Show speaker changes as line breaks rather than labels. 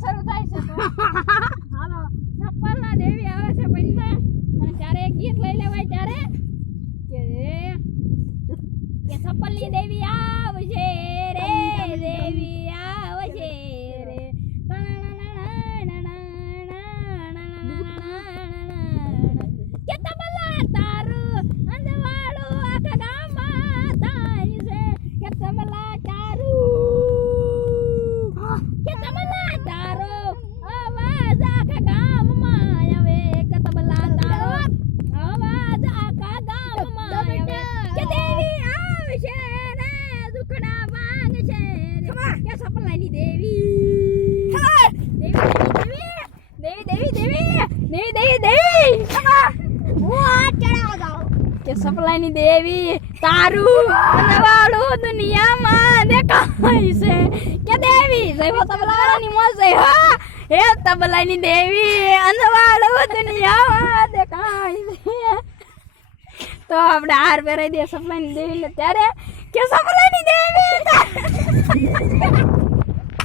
શરૂ થાય છે હાલો સપલના દેવી આવે છે પૈસા અને ત્યારે એક ગીત લઈ લેવાય ત્યારે કે સપલની દેવી આવશે રે રે કે સપલાની દેવી દેવી દેવી દેવી દેવી દેવી દેવી દેવી હું આ ચડાવ દઉં કે સપલાની દેવી તારું નવાળું દુનિયામાં દેખાય છે કે દેવી જય તબલાની મોસે હા હે તબલાની દેવી અનવાળું દુનિયામાં દેખાય છે તો આપણે હાર પહેરાઈ દે સપલાની દેવીને ત્યારે